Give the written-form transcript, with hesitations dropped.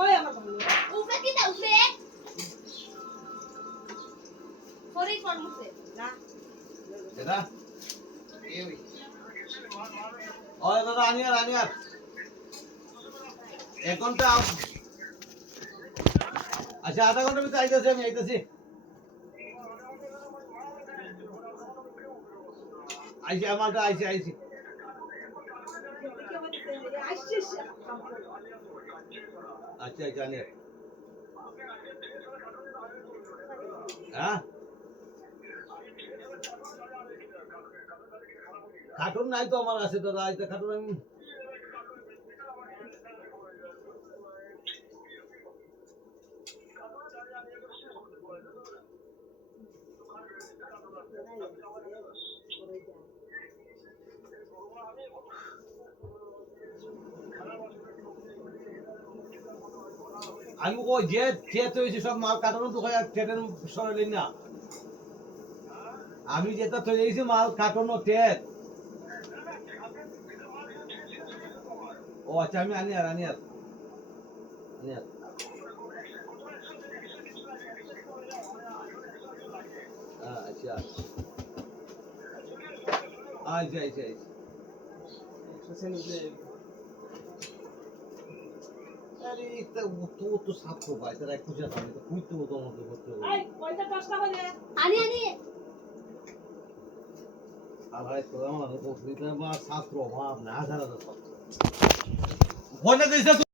কই আমার ভালো উপরে কি দাও উপরে পরে করমুছে না এটা এই ওই দাদা আনিয়ার এক ঘন্টা আচ্ছা আধা ঘন্টার ভিতরে আইতেছি আমি আইতেছি আইছি আমারটা আইছি আসছিস আচ্ছা আনিয়ার হ্যাঁ কার্টুন নাই তো আমার কাছে দাদা আইতে কার্টুন আমি আমি কই যে খেতে হয়েছে সব মাল কাটানো তো ট্রেনের সরাইলি না আমি যেটা তৈরি হয়েছি মাল কাটানো ট্রেন ও আচ্ছা আমি আনিয়ার আচ্ছা আচ্ছা আরে তো ছাত্র ভাই তারা খুঁজে পাবে তো খুঁজতে হতো আমাদের করতে হবে এই কয়টা 10টা বাজে আনি আর ভাই তো আমার ছাত্র অভাব না হাজার ছাত্র